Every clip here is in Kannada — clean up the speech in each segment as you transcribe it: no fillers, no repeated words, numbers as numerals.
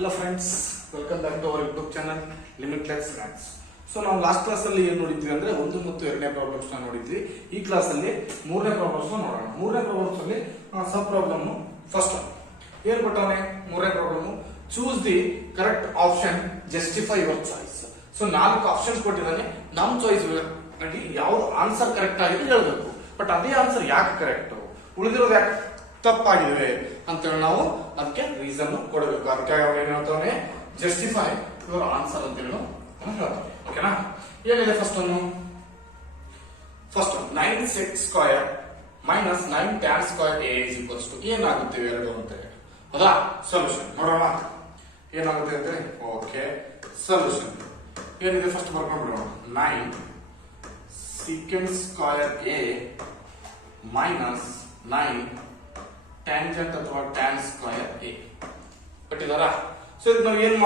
Hello friends, welcome back to our YouTube channel Limitless Maths. So ನಾವು ಲಾಸ್ಟ್ ಕ್ಲಾಸ್ ಅಲ್ಲಿ ಏನು ನೋಡಿದ್ವಿ ಅಂದ್ರೆ 1 ಮತ್ತು 2ನೇ ಪ್ರಾಬ್ಲಮ್ಸ್ ನ ನೋಡಿದ್ವಿ. ಈ ಕ್ಲಾಸ್ ಅಲ್ಲಿ 3ನೇ ಪ್ರಾಬ್ಲಮ್ಸ್ ನೋಡೋಣ. 3ನೇ ಪ್ರಾಬ್ಲಮ್ಸ್ ಅಲ್ಲಿ ಸಬ್ ಪ್ರಾಬ್ಲಮ್ ಫಸ್ಟ್ ಏನು ಕೊಟ್ಟವನೆ 3ನೇ problem choose the correct option justify your choice. So 4 options ಕೊಟ್ಟಿದ್ದಾನೆ. ನಮ್ಮ ಚಾಯ್ಸ್ ಅಲ್ಲಿ ಯಾವ್ದು ಆನ್ಸರ್ ಕರೆಕ್ಟ್ ಆಗಿದೆ ಹೇಳಬೇಕು. ಬಟ್ ಅದೇ ಆನ್ಸರ್ ಯಾಕೆ ಕರೆಕ್ಟ್, ಉಳಿದಿರೋದು ಯಾಕೆ ತಪ್ಪಾಗಿವೆ ಅಂತೇಳಿ ನಾವು ಅದಕ್ಕೆ ರೀಸನ್ ಕೊಡಬೇಕು. ಅದಕ್ಕೆ ಏನ್ ಹೇಳ್ತಾನೆ ಜಸ್ಟಿಫೈ ಯುವರ್ ಆನ್ಸರ್ ಅಂತ ಹೇಳಿ ಹೇಳ್ತಾನೆ. ಓಕೆನಾ? ಏನಿದೆ first 9 sec square minus 9 tan square a is equals to ಏನಾಗುತ್ತೆ ಎರಡು ಅಂತ ಹೇಳಿ. ಹೌದಾ? ಸೊಲ್ಯೂಷನ್ ನೋಡೋಣ ಏನಾಗುತ್ತೆ ಅಂತ. ಓಕೆ, ಸೊಲ್ಯೂಷನ್ ಏನಿದೆ ಫಸ್ಟ್ ಬರ್ಕೊಂಡು ಬಿಡೋಣ. 9 sec square a minus 9 tangent ಅಥವಾ tan ಸ್ಕ್ವೇರ್ a ಕೊಟ್ಟಿದಾರ. ಸೊ ಇದು ನಾವು ಏನ್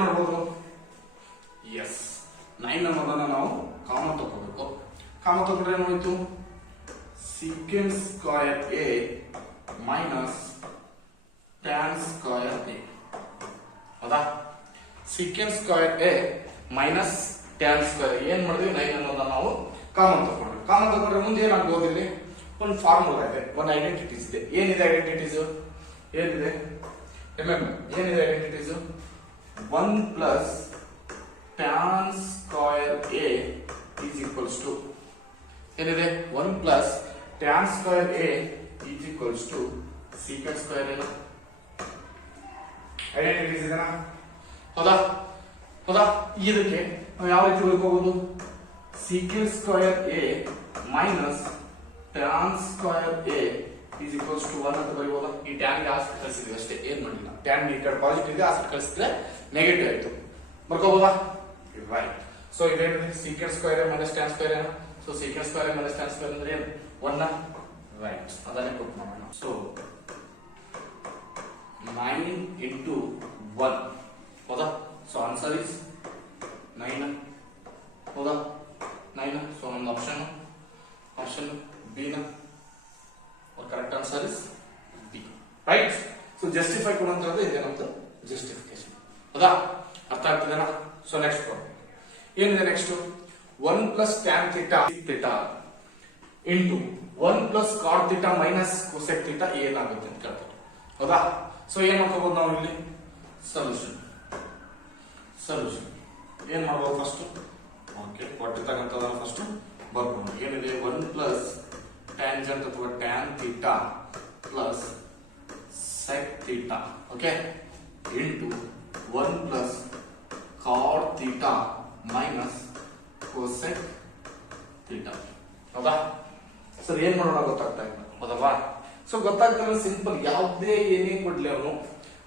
ಮಾಡ್ಬೋದು ಎಸ್ 9 ಅನ್ನೋದನ್ನ ನಾವು ಕಾಮನ್ ತಗೋಬೇಕು. ಕಾಮನ್ ತಗೊಂಡ್ರೆ ಏನಾಯ್ತು secant square a minus tan square a. ಹೌದಾ? Secant square a minus tan square ಏನ್ ಮಾಡಿದ್ವಿ 9 ಅನ್ನೋದನ್ನ ನಾವು ಕಾಮನ್ ತಗೊಂಡ್ರೆ ಮುಂದೆ ಏನಾಗ್ಬೋದು, ಇಲ್ಲಿ ಒಂದು ಫಾರ್ಮುಲಾ ಇದೆ, ಒಂದು ಐಡೆಂಟಿಟೀಸ್ ಇದೆ. ಏನಿದೆ ಐಡೆಂಟಿಟೀಸ್? ಏನಿದೆ ರಿಮೆಂಬರ್, ಏನಿದೆ identities? 1 plus tan square a is equals to ಏನಿದೆ 1 plus tan square a is equals to secant square a. Identities ಇದೆನಾ? ಹೌದಾ? ಇದಕ್ಕೆ ನಾವು ಯಾವ ರೀತಿ ಬರ್ಕೋಬಹುದು? Secant square a minus tan square a is equals to 1 ಅಂತ ಬರೀಬಹುದಾ? ಈ tan ಗೆ ಆಸೆಟ್ ಕಳಿಸಿದ್ವಿ ಅಷ್ಟೇ, ಏನ್ ಮಾಡಿಲ್ಲ. tan ಈ ಕಡೆ ಪಾಸಿಟಿವ್ ಇದೆ, ಆಸೆಟ್ ಕಳಿಸಿದ್ರೆ ನೆಗೆಟಿವ್ ಆಯ್ತು. ಬರ್ಕೋಬಹುದಾ? ರೈಟ್. ಸೊ ಇದೇನಿದೆ secant square a minus tan square a. So secant square a minus tan square ಅಂದ್ರೆ ಏನು? 1. ರೈಟ್, ಅದನ್ನೇ ಕೊಟ್ಟು ಮಾಡೋಣ. So 9 into 1. ಹೌದಾ? So answer is 9. ಹೌದಾ? 9. ಸೊ ನಮ್ಮ option B na, or correct answer is B. Right? So justify ಕೊಡುವಂತದ್ದು ಇದೆ ನಮ್ದು justification. ಹೌದಾ? ಅರ್ಥ ಆಗ್ತಿದೆನಾ? ಸೊ ನೆಕ್ಸ್ಟ್ ಪ್ರಾಬ್ಲಮ್ ಏನಿದೆ next? 1 plus tan theta into 1 plus cot theta minus cosec theta ಏನಾಗುತ್ತೆ ಅಂತ ಕೇಳ್ತಾರೆ. ಹೌದಾ? ಸೊ ಏನ್ ಮಾಡ್ಕೋಬಹುದು ನಾವು ಇಲ್ಲಿ? ಸೊಲ್ಯೂಷನ್ ಏನ್ ಮಾಡ್ಬೋದು ಫಸ್ಟ್? ಓಕೆ, ಕೊಟ್ಟಿರ್ತಕ್ಕಂಥದನ್ನ ಫಸ್ಟ್ ಬರ್ಕೊಂಡು ಏನಿದೆ 1 plus tangent ಅಥವಾ tan theta plus sec theta, okay, into 1 plus cot theta minus cosec theta. ಹೌದಾ? ಸರ್ ಏನ್ ಮಾಡೋಣ ಗೊತ್ತಾಗ್ತಾ ಇಲ್ಲ. ಹೌದಲ್ವಾ? ಸೊ ಗೊತ್ತಾಗ್ತಾ ಸಿಂಪಲ್, ಯಾವುದೇ ಏನೇ ಕೊಡ್ಲಿ ಅವನು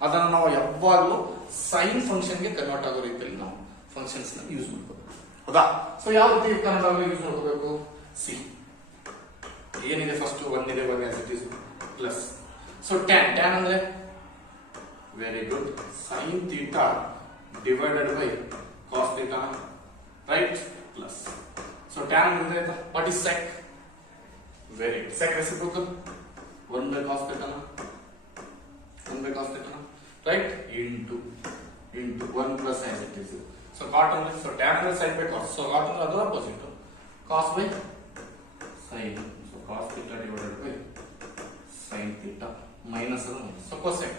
ಅದನ್ನ ನಾವು ಯಾವಾಗಲೂ ಸೈನ್ ಫಂಕ್ಷನ್ ಗೆ ಕನ್ವರ್ಟ್ ಆಗೋ ರೀತಿಯಲ್ಲಿ ನಾವು ಫಂಕ್ಷನ್ಸ್ ನ ಯೂಸ್ ಮಾಡ್ಕೋಬೇಕು. ಹೌದಾ? ಸೊ ಯಾವ ರೀತಿ ಕನ್ನಡ ಯೂಸ್ ಮಾಡ್ಕೋಬೇಕು? ಸಿ ಏನಿದೆ ಫಸ್ಟ್ 1 ಇದೆ, 1 as it is plus. So tan ಅಂದ್ರೆ very good sin theta divided by cos theta, right, plus. So tan ಅಂದ್ರೆ what is sec? Very good, sec reciprocal 1 by cos theta, right, into 1 plus as it is. So cot ಅಂದ್ರೆ ಸೊ tan ಅಂದ್ರೆ sin by cos. So cot ಅಂದ್ರೆ ಅದರ opposite cos by sin. cos theta divided by sin theta minus so cosec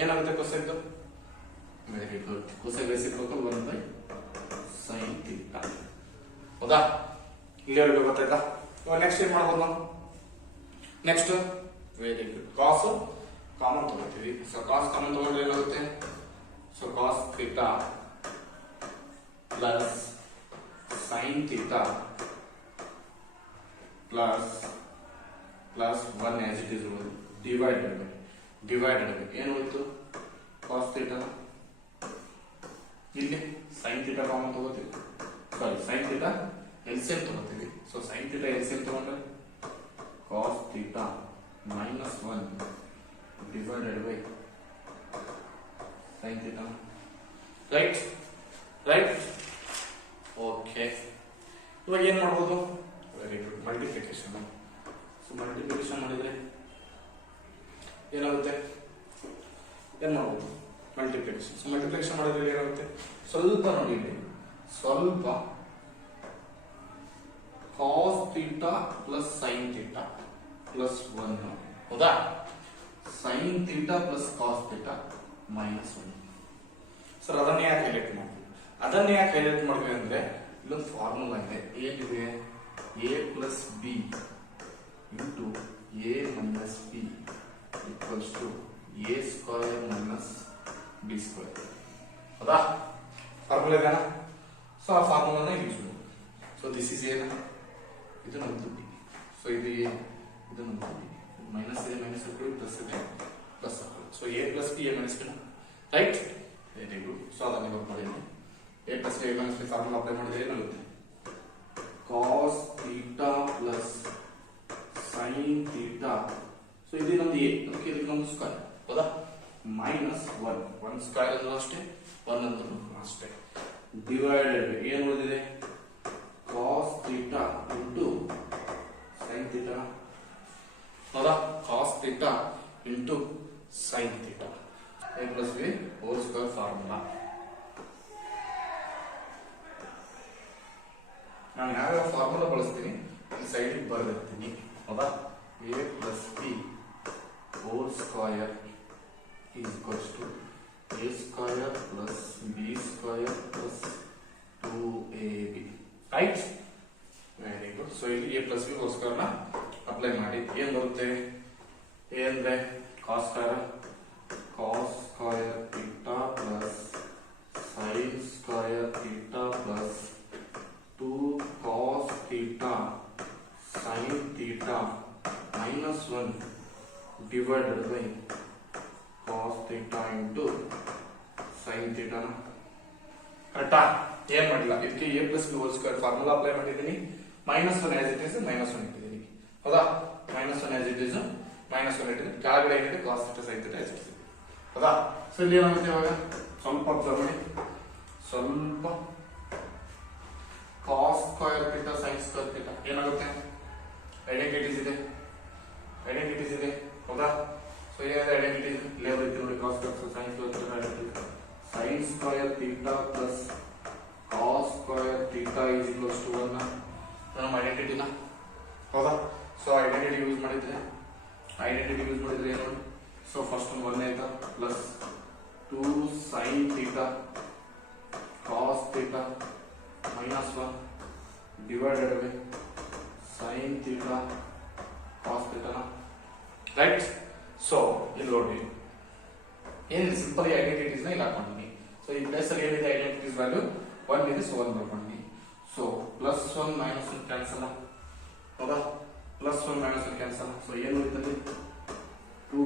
ಏನಾಗುತ್ತೆ cosec? Very good, cosec reciprocal 1 by sin theta. ಹೌದಾ? ಇಲ್ಲಿವರೆಗೂ ಗೊತ್ತಾಯ್ತಾ? ನೆಕ್ಸ್ಟ್ ಏನ್ ಮಾಡ್ಬೋದು ನಾವು? Next very good, cos common ತಗೋತೀವಿ. ಸೊ cos ಕಾಮನ್ ತಗೊಂಡ್ರೆ ಏನಾಗುತ್ತೆ? So cos theta plus sin theta plus 1 as it is divided by ಏನು ಹೋಯ್ತು? cos theta. ಇಲ್ಲಿ sin theta ಕಾಮನ್ ತಗೋತೀವಿ, ಸಾರಿ sin theta LCM ತಗೋತೀವಿ. ಸೊ sin theta LCM ತಗೊಂಡ್ರೆ cos theta minus 1 divided by sin theta. Right. Okay, ಇವಾಗ ಏನ್ ಮಾಡ್ಬೋದು? Very good, multiplication. So multiplication ಮಾಡಿದ್ರೆ ಏನಾಗುತ್ತೆ? ಏನ್ ಮಾಡ್ಬೋದು ಮಲ್ಟಿಪ್ಲಿಕೇಶನ್. ಸೊ ಮಲ್ಟಿಪ್ಲಿಕೇಶನ್ ಮಾಡಿದ್ರೆ ಏನಾಗುತ್ತೆ, ಸ್ವಲ್ಪ ನೋಡಿ ಇಲ್ಲಿ, ಸ್ವಲ್ಪ cos theta plus sine theta plus 1, ಹೌದಾ, sine theta plus cos theta minus 1. Sir ಅದನ್ನೇ ಯಾಕೆ ಹೈಲೈಟ್ ಮಾಡ್ತೀವಿ, ಅದನ್ನೇ ಯಾಕೆ ಹೈಲೈಟ್ ಮಾಡ್ತೀವಿ ಅಂದ್ರೆ ಇಲ್ಲೊಂದು ಫಾರ್ಮುಲಾ ಇದೆ, ಏನಿದೆ, A plus B into A minus B equals to A square minus B square, ಹೌದಾ, ಫಾರ್ಮುಲಾ ಇದೆನಾ. ಸೊ ಆ ಫಾರ್ಮುಲಾನ ಯೂಸ್ ಮಾಡಿ. ಸೊ ದಿಸ್ ಇಸ್ ಏನ, ಇದು ನಮ್ದು ಬಿ, ಸೊ ಇದು ಎ, ಇದು ನಮ್ದು ಬಿ, ಮೈನಸ್ ಇದೆ ಮೈನಸ್ ಹಾಕೊಳ್ಳಿ, ಪ್ಲಸ್ ಇದೆ ಪ್ಲಸ್ ಹಾಕೊಳ್ಳಿ. So A plus B A minus B, right, very good. So ಅದನ್ನ ವರ್ಕ್ ಮಾಡಿದ್ವಿ, A plus B A minus B formula apply ಮಾಡಿದ್ರೆ ಏನಾಗುತ್ತೆ, cos theta plus sine theta, so ಇದು ನಮ್ದು ಎ, ಅದಕ್ಕೆ ಇದಕ್ಕೆ ನಮ್ದು ಸ್ಕ್ವೇರ್, ಹೌದಾ, ಮೈನಸ್ 1 ಸ್ಕ್ವೇರ್ ಅಂದ್ರೂ ಅಷ್ಟೇ 1 ಅಂದ್ರೂ ಅಷ್ಟೇ, ಡಿವೈಡೆಡ್ ಏನು ಉಳಿದಿದೆ, cos theta into sine theta, ಹೌದಾ, cos theta into sine theta, a plus b whole square formula. ನಾನು ಯಾವ್ಯಾವ ಫಾರ್ಮುಲಾ ಬಳಸ್ತೀನಿ ಈ ಸೈಡ್ ಬರೆದಿರ್ತೀನಿ, ಹೌದಾ, a plus b whole square is equals to a square plus b square plus 2ab, right, very good. So ಇಲ್ಲಿ a plus b whole square ನ ಅಪ್ಲೈ ಮಾಡಿ ಏನು ಬರುತ್ತೆ, a ಅಂದ್ರೆ cos square theta plus sin square theta plus 2 cos theta sin theta minus 1 divided by cos theta into sin theta, ಕರೆಕ್ಟಾ. ಏನ್ ಮಾಡಿಲ್ಲ, ಇದಕ್ಕೆ a plus b whole square formula apply ಮಾಡಿದ್ದೀನಿ, minus 1 as it is minus 1 ಇಟ್ಟಿದ್ದೀನಿ, ಹೌದಾ, minus 1 as it is minus 1 ಇಟ್ಟಿದ್ದೀನಿ, ಕೆಳಗಡೆ ಏನಿದೆ cos theta sin theta as it is, ಹೌದಾ. ಸೊ ಇಲ್ಲಿ ಏನಾಗುತ್ತೆ ಇವಾಗ, ಸ್ವಲ್ಪ ಅಬ್ಸರ್ವ್ ಮಾಡಿ, ಸ್ವಲ್ಪ cos square theta sin square theta ಏನಾಗುತ್ತೆ, ಐಡೆಂಟಿಟೀಸ್ ಇದೆ, ಹೌದಾ. ಸೊ ಏನಾದ ಐಡೆಂಟಿಟಿ ಲೇಬಲ್ ಐತಿ ನೋಡಿ, cos square sine square sin square theta plus cos square theta is equals to 1 ನಮ್ಮ ಐಡೆಂಟಿಟಿನ, ಹೌದಾ. ಸೊ ಐಡೆಂಟಿಟಿ ಯೂಸ್ ಮಾಡಿದ್ರೆ ಏನು ನೋಡಿ, ಸೊ ಫಸ್ಟ್ ಒಂದು 1 ಆಯ್ತಾ, plus 2 sin theta cos theta minus 1 divided by sin theta cos theta, right. So ಇಲ್ಲಿ ನೋಡಿ ಏನಿದೆ, ಸಿಂಪಲ್ ಐಡೆಂಟಿಟೀಸ್ ನ ಇಲ್ಲಿ ಹಾಕೊಂಡಿನಿ. ಸೊ ಈ ಪ್ಲೇಸ್ ಅಲ್ಲಿ ಏನಿದೆ ಐಡೆಂಟಿಟೀಸ್ ವ್ಯಾಲ್ಯೂ 1 ಇದೆ, ಸೊ 1 ಬರ್ಕೊಂಡಿನಿ. ಸೊ ಪ್ಲಸ್ 1 ಮೈನಸ್ 1 ಕ್ಯಾನ್ಸಲ್, ಹೌದಾ, ಪ್ಲಸ್ 1 ಮೈನಸ್ 1 ಕ್ಯಾನ್ಸಲ್. ಸೊ ಏನು ಉಳಿತದೆ, 2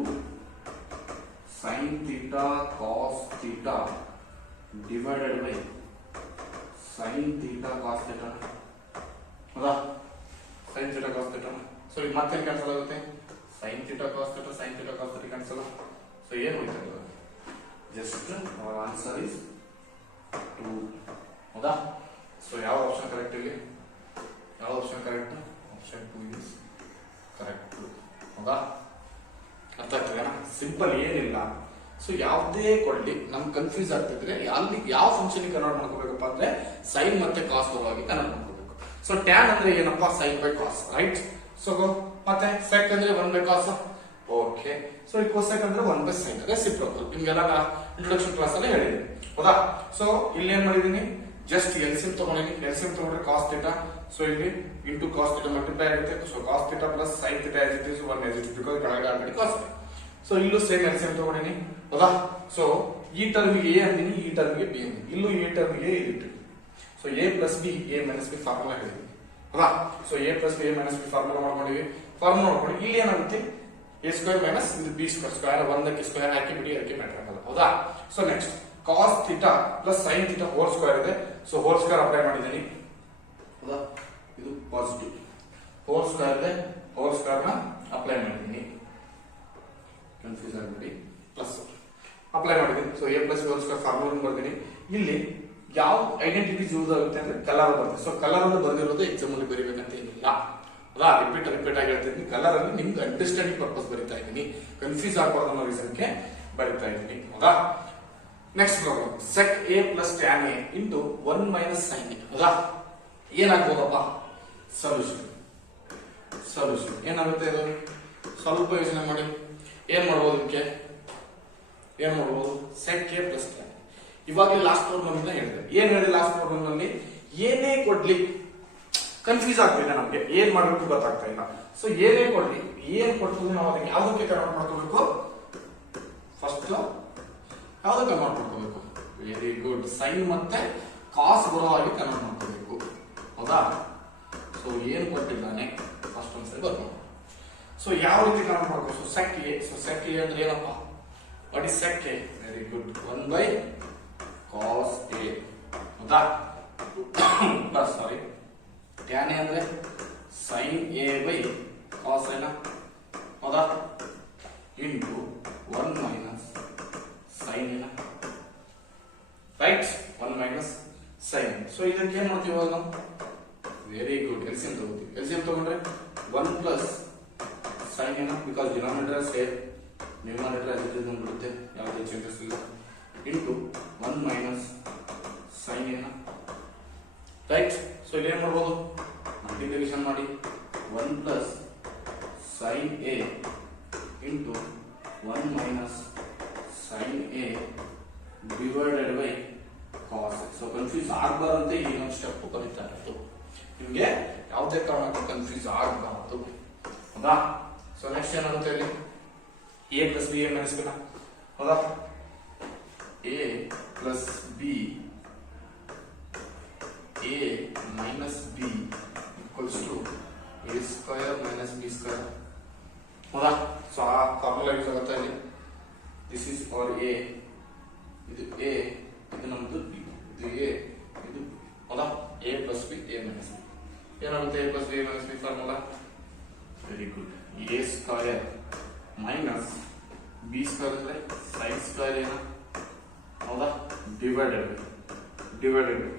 sin theta cos theta divided by sin theta cos theta, ಹೌದಾ, sin theta cos theta. So ಈಗ ಮತ್ತೆ ಕ್ಯಾನ್ಸಲ್ ಆಗುತ್ತೆ, sin theta cos theta cancel. So ಏನು ಉಳಿತದೆ, ಜಸ್ಟ್ our answer is 2, ಹೌದಾ. ಸೊ ಯಾವ ಆಪ್ಷನ್ ಕರೆಕ್ಟ್ ಇಲ್ಲಿ, ಯಾವ option correct, option 2 is correct, ಹೌದಾ. ಅರ್ಥ ಆಗ್ತದೇನಾ, ಸಿಂಪಲ್ ಏನಿಲ್ಲ. ಸೊ ಯಾವುದೇ ಕೊಡ್ಲಿ ನಮ್ಗೆ ಕನ್ಫ್ಯೂಸ್ ಆಗ್ತಿದ್ರೆ ಅಲ್ಲಿ ಯಾವ ಫಂಕ್ಷನ್ ಕನ್ವರ್ಟ್ ಮಾಡ್ಕೋಬೇಕಪ್ಪ ಅಂದ್ರೆ ಸೈನ್ ಮತ್ತೆ ಕಾಸ್ ಬರುವಾಗಿ ಕನ್ವರ್ಟ್ ಮಾಡ್ಕೋಬೇಕು. ಸೊ ಟ್ಯಾನ್ ಅಂದ್ರೆ ಏನಪ್ಪಾ, sine by cos, right. So ಮತ್ತೆ ಸೆಕ್ ಅಂದ್ರೆ 1 ಬೈ ಕಾಸ್, ಓಕೆ. ಸೊ ಈ ಕೋಸೆಕ್ ಅಂದ್ರೆ 1 ಬೈ ಸೈನ್, ರೆಸಿಪ್ರೋಕಲ್, ನಿಮ್ಗೆಲ್ಲ ಇಂಟ್ರೊಡಕ್ಷನ್ ಕ್ಲಾಸ್ ಅಲ್ಲಿ ಹೇಳಿದ್ದೀನಿ, ಹೌದಾ. ಸೊ ಇಲ್ಲಿ ಏನ್ ಮಾಡಿದೀನಿ, ಜಸ್ಟ್ ಎಲ್ಸಿಎಂ ತಗೊಂಡಿನಿ, ಎಲ್ಸಿಎಂ ತಗೊಂಡ್ರೆ ಕಾಸ್ ಥೀಟಾ, ಸೊ ಇಲ್ಲಿ ಇಂಟು ಕಾಸ್ ಥೀಟಾ ಮಲ್ಟಿಪ್ಲೈ ಆಗುತ್ತೆ. So cos theta plus sine theta as it is 1 as it is, because ಕೆಳಗಡೆ ಆಲ್ರೆಡಿ ಕಾಸ್ ಇದೆ. ಸೊ ಇಲ್ಲೂ ಸೇಮ್ ಎಲ್ಸಿಎಂ ತಗೊಂಡಿನಿ, ಹೌದಾ. ಸೊ ಈ ಟರ್ಮಿಗೆ ಎ ಅಂದಿನಿ, ಈ ಟರ್ಮಿಗೆ ಬಿ ಅಂದಿನಿ, ಇಲ್ಲೂ ಎ ಟರ್ಮಿಗೆ ಎ ಇಟ್ಟು, so A plus B A minus B formula ಹೇಳಿದ್ವಿ, ಹೌದಾ. So A plus B A minus B formula ಮಾಡ್ಕೊಂಡಿವಿ. ಫಾರ್ಮುಲಾ ಮಾಡ್ಕೊಂಡು ಇಲ್ಲಿ ಏನಾಗುತ್ತೆ, ಎ ಸ್ಕ್ವೇರ್ ಮೈನಸ್ ಇದು ಬಿ ಸ್ಕ್ವೇರ್, ಸ್ಕ್ವೇರ್ ಒಂದಕ್ಕೆ ಸ್ಕ್ವೇರ್ ಹಾಕಿ ಬಿಡಿ, ಅದಕ್ಕೆ ಮ್ಯಾಟರ್ ಆಗಲ್ಲ, ಹೌದಾ. So next cos theta plus sine theta whole square ಇದೆ, ಸೊ ಹೋಲ್ ಸ್ಕ್ವೇರ್ ಅಪ್ಲೈ ಮಾಡಿದ್ದೀನಿ, ಹೌದಾ. ಇದು ಪಾಸಿಟಿವ್, ಹೋಲ್ ಸ್ಕ್ವೇರ್ ಇದೆ, ಹೋಲ್ ಸ್ಕ್ವೇರ್ ನ ಅಪ್ಲೈ ಮಾಡಿದ್ದೀನಿ, ಕನ್ಫ್ಯೂಸ್ ಆಗಬೇಡಿ, ಪ್ಲಸ್ ಅಪ್ಲೈ ಮಾಡಿದ್ದೀನಿ. So A plus hole square formula ಬರ್ತೀನಿ. ಇಲ್ಲಿ ಯಾವ ಐಡೆಂಟಿಟೀಸ್ ಯೂಸ್ ಆಗುತ್ತೆ ಅಂದ್ರೆ ಕಲರ್ ಬರುತ್ತೆ. ಸೊ ಕಲರ್ ಅನ್ನು ಬಂದಿರೋದು ಎಕ್ಸಾಮ್ ಅಲ್ಲಿ ಬರೀಬೇಕಂತ ಏನಿಲ್ಲ, ಅಲ್ಲ. ರಿಪೀಟ್ ಆಗಿ ಹೇಳ್ತಿದ್ದೀನಿ, ಕಲರ್ ಅಲ್ಲಿ ನಿಮ್ಗೆ ಅಂಡರ್ಸ್ಟ್ಯಾಂಡಿಂಗ್ ಪರ್ಪಸ್ ಬರೀತಾ ಇದ್ದೀನಿ, ಕನ್ಫ್ಯೂಸ್ ಆಗಬಾರ್ದು ಅನ್ನೋ ರೀಸನ್ಗೆ ಬರಿತಾ ಇದ್ದೀನಿ. ಹೌದಾ? Next problem, sec a plus tan a into 1 minus sin a. ಹೌದಾ? ಏನಾಗ್ಬೋದಪ್ಪ ಸೊಲ್ಯೂಷನ್? ಏನಾಗುತ್ತೆ ಇದು? ಸ್ವಲ್ಪ ಯೋಚನೆ ಮಾಡಿ. ಏನ್ ಮಾಡ್ಬೋದು ಇದಕ್ಕೆ? ಏನ್ ಮಾಡ್ಬೋದು? sec a plus tan. ಇವಾಗ ಲಾಸ್ಟ್ ಪ್ರಾಬ್ಲಮ್ ಇಂದ ಹೇಳಿದೆ. ಏನ್ ಹೇಳಿದೆ ಲಾಸ್ಟ್ ಪ್ರಾಬ್ಲಮ್ ನಲ್ಲಿ? ಏನೇ ಕೊಡ್ಲಿ ಕನ್ಫ್ಯೂಸ್ ಆಗ್ತಿದೆ ನಮ್ಗೆ, ಏನ್ ಮಾಡ್ಬೇಕು ಗೊತ್ತಾಗ್ತಾ ಇಲ್ಲ. ಸೊ ಏನೇ ಕೊಡ್ಲಿ, ಏನ್ ಕೊಡ್ತದೆ ನಾವು ಅದಕ್ಕೆ ಯಾವ್ದಕ್ಕೆ ಕನ್ವರ್ಟ್ ಮಾಡ್ಕೋಬೇಕು? ಫಸ್ಟ್ ಯಾವ್ದಕ್ಕೆ ಕನ್ವರ್ಟ್ ಮಾಡ್ಕೋಬೇಕು? ವೆರಿ ಗುಡ್, ಸೈನ್ ಮತ್ತೆ ಕಾಸ್ ಬರೋ ಹಾಗೆ ಕನ್ವರ್ಟ್ ಮಾಡ್ಕೋಬೇಕು. ಹೌದಾ? ಸೊ ಏನ್ ಕೊಟ್ಟಿದ್ದಾನೆ ಫಸ್ಟ್ ಒಂದ್ಸರಿ ಬರ್ಬೋದು. ಸೊ ಯಾವ ರೀತಿ ಕನ್ವರ್ಟ್ ಮಾಡ್ಕೋಬೇಕು? sec a. So sec a ಅಂದ್ರೆ ಏನಪ್ಪ? What is sec a? Very good, 1 by cos a. ಹೌದಾ? ಸಾರಿ, tan a ಅಂದ್ರೆ sin a by cos a ನ. ಹೌದಾ? ಇಂಟು 1 minus sin a ನ. ರೈಟ್? 1 minus sin. ಸೊ ಇದಕ್ಕೆ ಏನ್ ಮಾಡ್ತೀವಿ ಇವಾಗ ನಾವು? ವೆರಿ ಗುಡ್, ಎಲ್ಸಿಎಂ ತಗೋತೀವಿ. ಎಲ್ಸಿಎಂ ತಗೊಂಡ್ರೆ 1 plus sin a ನ, because denominator same, numerator as it is ಬಂದ್ಬಿಡುತ್ತೆ, ಯಾವುದೇ ಚೇಂಜಸ್ ಇಲ್ಲ. ಇಂಟು 1 minus sin a ನ. ರೈಟ್? ಸೊ ಇಲ್ಲಿ ಏನ್ ಮಾಡ್ಬೋದು? ಮಲ್ಟಿಪ್ಲಿಕೇಶನ್ ಮಾಡಿ 1 plus sin a into 1 minus sin a divided by cos a. So confuse ಆಗಬಾರಂತೆ ಇನ್ನೊಂದು ಸ್ಟೆಪ್ ಬರೀತಾ ಇರೋದು. ನಿಮ್ಗೆ ಯಾವುದೇ ಕಾರಣಕ್ಕೂ ಕನ್ಫ್ಯೂಸ್ ಆಗಬಾರದು. ಹೌದಾ? ಸೊ ನೆಕ್ಸ್ಟ್ ಏನಾಗುತ್ತೆ ಇಲ್ಲಿ? a plus b a minus b ನ. ಹೌದಾ? a plus b a minus b equals to a square minus b square. ಹೌದಾ? ಸೊ ಆ ಫಾರ್ಮುಲಾ ಯೂಸ್ ಆಗುತ್ತೆ ಇಲ್ಲಿ. ದಿಸ್ ಇಸ್ ಅವರ್ a, ಇದು a, ಇದು ನಮ್ದು b, ಇದು a, ಇದು b. ಹೌದಾ? a plus b a minus b. ಏನಾಗುತ್ತೆ a plus b a minus b formula? Very good, a square minus b square ಅಂದ್ರೆ sin ಸ್ಕ್ವೇರ್ ಏನ. ಹೌದಾ? ಡಿವೈಡೆಡ್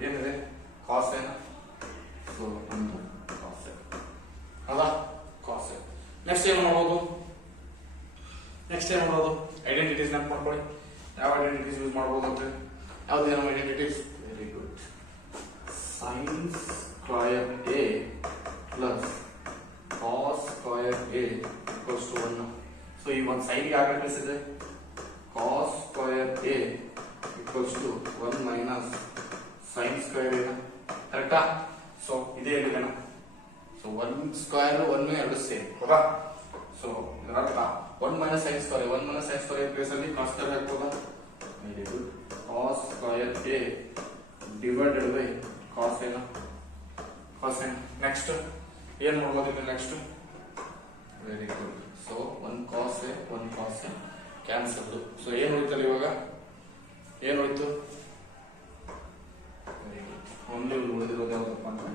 ಏನಿದೆ? cos a ನ. ಸೊ ಒಂದು cos a. ಹೌದಾ? cos a. ನೆಕ್ಸ್ಟ್ ಏನು ಮಾಡೋದು? ಐಡೆಂಟಿಟೀಸ್ ನೆನಪು ಮಾಡ್ಕೊಳ್ಳಿ. ಯಾವ ಐಡೆಂಟಿಟೀಸ್ ಯೂಸ್ ಮಾಡ್ಬೋದು ಅಂತ? ಯಾವ್ದೇನೋ identities? Very good, sin square a plus cos square a equals to 1. So ಈ ಒಂದು ಸೈಡ್ಗೆ ಆಗಬೇಕು ಇದೆ cos square a equals to 1 minus sin square a. ಕರೆಕ್ಟಾ? ಸೊ ಇದೇ ಹೇಳಿದೆನ. ಸೊ 1 ಸ್ಕ್ವೇರ್ 1 ಎರಡು ಸೇಮ್. ಹೌದಾ? ಸೊ ಇದರ ಅರ್ಥ 1 minus sin square, 1 minus sin square place ಅಲ್ಲಿ cos ಸ್ಕ್ವೇರ್ ಹಾಕ್ಬೋದಾ? Very good, cos square a divided by cos a ನ. ನೆಕ್ಸ್ಟ್ ಏನ್ ಮಾಡ್ಬೋದು ಇಲ್ಲಿ? Next very good, so 1 cos a 1 cos a cancel. So ಏನ್ ಉಳಿತಲ್ಲ ಇವಾಗ? ಏನ್ ಉಳಿತು? ವೆರಿ ಗುಡ್, ಓನ್ಲಿ ಉಳಿದಿರೋದು ಯಾವ್ದಪ್ಪ ಅಂದ್ರೆ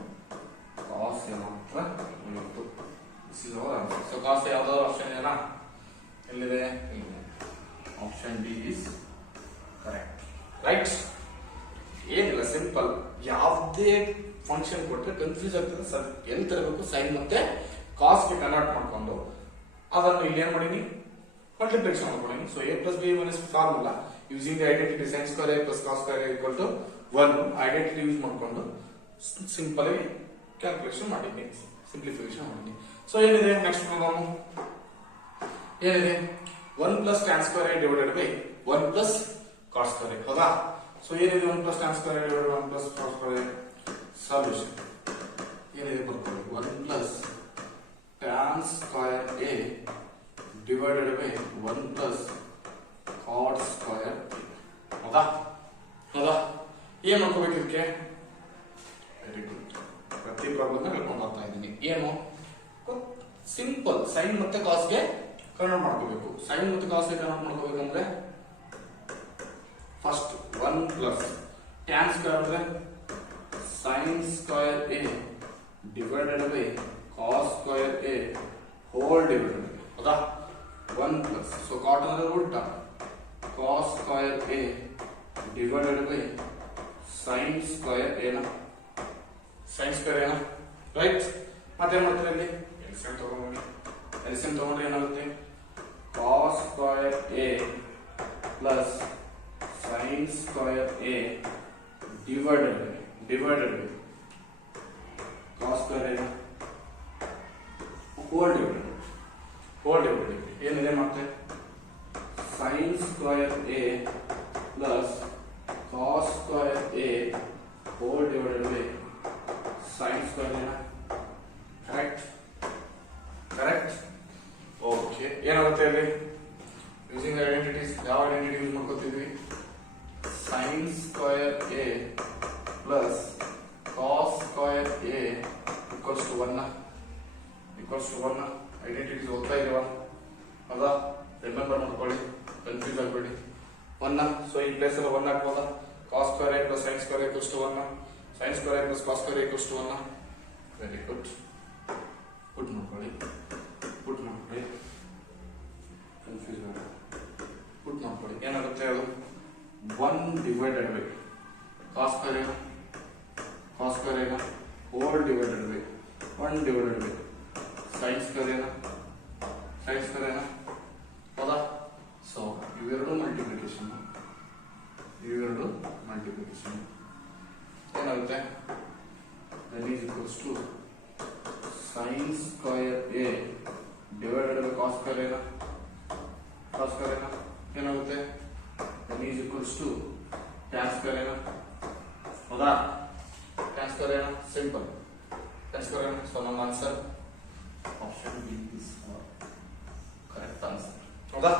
cos a ಮಾತ್ರ ಉಳಿತು. This is our answer. So cos a ಯಾವ್ದಾದ್ರು ಆಪ್ಷನ್ ಇದೆನಾ? ಎಲ್ಲಿದೆ? Option D is correct. Right? ಏನಿಲ್ಲ, ಸಿಂಪಲ್. ಯಾವುದೇ ಫಂಕ್ಷನ್ ಕೊಟ್ಟರೆ ಕನ್ಫ್ಯೂಸ್ ಆಗ್ತದೆ ಸರ್, ಎಲ್ಲಿ ತರಬೇಕು? ಸೈನ್ ಮತ್ತೆ ಕಾಸ್ಗೆ ಕನ್ವರ್ಟ್ ಮಾಡ್ಕೊಂಡು ಅದನ್ನು ಇಲ್ಲಿ ಏನ್ ಮಾಡೀನಿ? ಮಲ್ಟಿಪ್ಲಿಕೇಶನ್ ಮಾಡ್ಕೊಂಡಿನಿ. So a plus b minus formula using the identity sin square a plus cos square a equal to 1 identity use ಮಾಡ್ಕೊಂಡು ಸಿಂಪಲ್ ಆಗಿ ಕ್ಯಾಲ್ಕುಲೇಷನ್ ಮಾಡಿದ್ದೀನಿ, ಸಿಂಪ್ಲಿಫಿಕೇಶನ್ ಮಾಡಿದ್ದೀನಿ. ಸೊ ಏನಿದೆ ನೆಕ್ಸ್ಟ್ ಪ್ರಾಬ್ಲಮ್? ಏನಿದೆ? 1 plus tan square a divided by 1 plus cos square a. ಹೌದಾ? ಸೊ ಏನಿದೆ? 1 plus tan square a divided by 1 plus cos square a. Solution ಏನಿದೆ ಬರ್ಕೊಳ್ಳಿ? 1 plus tan square a divided by 1 plus cot square a. ಹೌದಾ? ಏನ್ ಮಾಡ್ಕೋಬೇಕು ಇದಕ್ಕೆ? ವೆರಿ ಗುಡ್, ಪ್ರತಿ ಪ್ರಾಬ್ಲಮ್ ಹೇಳ್ಕೊಂಡು ಬರ್ತಾ ಇದ್ದೀನಿ. ಏನು? ಸಿಂಪಲ್, ಸೈನ್ ಮತ್ತೆ ಕಾಸ್ಗೆ ಕನ್ವರ್ಟ್ ಮಾಡ್ಕೋಬೇಕು. ಸೈನ್ ಮತ್ತೆ ಕಾಸ್ಗೆ ಕನ್ವರ್ಟ್ ಮಾಡ್ಕೋಬೇಕಂದ್ರೆ ಫಸ್ಟ್ 1 plus tan ಸ್ಕ್ವೇರ್ ಅಂದ್ರೆ sin square a divided by cos square a whole divided. ಹೌದಾ? 1 plus, ಸೊ cot ಅಂದ್ರೆ ಉಲ್ಟಾ, cos square a divided by sin square a ನ. sin ಸ್ಕ್ವೇರ್ a ನ. ರೈಟ್? ಮತ್ತೆ ಏನ್ ಮಾಡ್ತೀರಾ ಇಲ್ಲಿ? ಎಲ್ಸಿಎಂ ತಗೊಂಡ್ರೆ ಏನಾಗುತ್ತೆ? cos square a plus sin square a divided with cos square a whole divided ಏನಿದೆ ಮತ್ತೆ sin square a plus cos square a whole divided with sin square a correct okay ಏನಾಗುತ್ತೆ ಇಲ್ಲಿ ಯೂಸಿಂಗ್ ಐಡೆಂಟಿಟೀಸ್ ಯಾವ ಐಡೆಂಟಿಟಿ ಯೂಸ್ ಮಾಡ್ಕೊತಿದ್ವಿ sin square a plus cos square a equals to 1 identities ಓದ್ತಾ ಇದೀವ ಹೌದಾ ರಿಮೆಂಬರ್ ಮಾಡ್ಕೊಳ್ಳಿ ಕನ್ಫ್ಯೂಸ್ ಆಗಬೇಡಿ 1 ಸೊ ಈ ಪ್ಲೇಸ್ ಅಲ್ಲಿ 1 ಹಾಕ್ಬೋದಾ cos square a plus sin square a equals to 1 sin square a plus cos square a equals to 1 very good put ಮಾಡ್ಕೊಳ್ಳಿ ಕನ್ಫ್ಯೂಸ್ ಪುಟ್ ಮಾಡ್ಕೊಳ್ಳಿ ಏನಾಗುತ್ತೆ ಅದು 1 divided by cos square a whole divided by 1 divided by sin square a ಹೌದಾ ಸೊ ಇವೆರಡು ಮಲ್ಟಿಪ್ಲಿಕೇಶನ್ ಏನಾಗುತ್ತೆ that is equals to sin square a divided by cos square a ಏನಾಗುತ್ತೆ that is equals to tan square a ಹೌದಾ tan square a simple tan square a so ನಮ್ಮ answer option b is correct answer ಹೌದಾ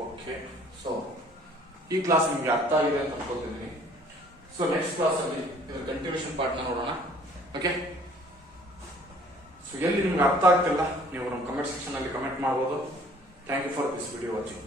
ಓಕೆ ಸೊ ಈ ಕ್ಲಾಸ್ ನಿಮಗೆ ಅರ್ಥ ಆಗಿದೆ ಅಂತ ಅನ್ಕೋತಿದ್ದೀನಿ ಸೊ ನೆಕ್ಸ್ಟ್ ಕ್ಲಾಸ್ ಅಲ್ಲಿ ಇದರ ಕಂಟಿನ್ಯೂಷನ್ ಪಾರ್ಟ್ ನ ನೋಡೋಣ ಓಕೆ ಸೊ ಎಲ್ಲಿ ನಿಮ್ಗೆ ಅರ್ಥ ಆಗ್ತಿಲ್ಲ ನೀವು ನಮ್ಮ ಕಮೆಂಟ್ ಸೆಕ್ಷನ್ ಅಲ್ಲಿ ಕಮೆಂಟ್ ಮಾಡಬಹುದು thank you for this video watching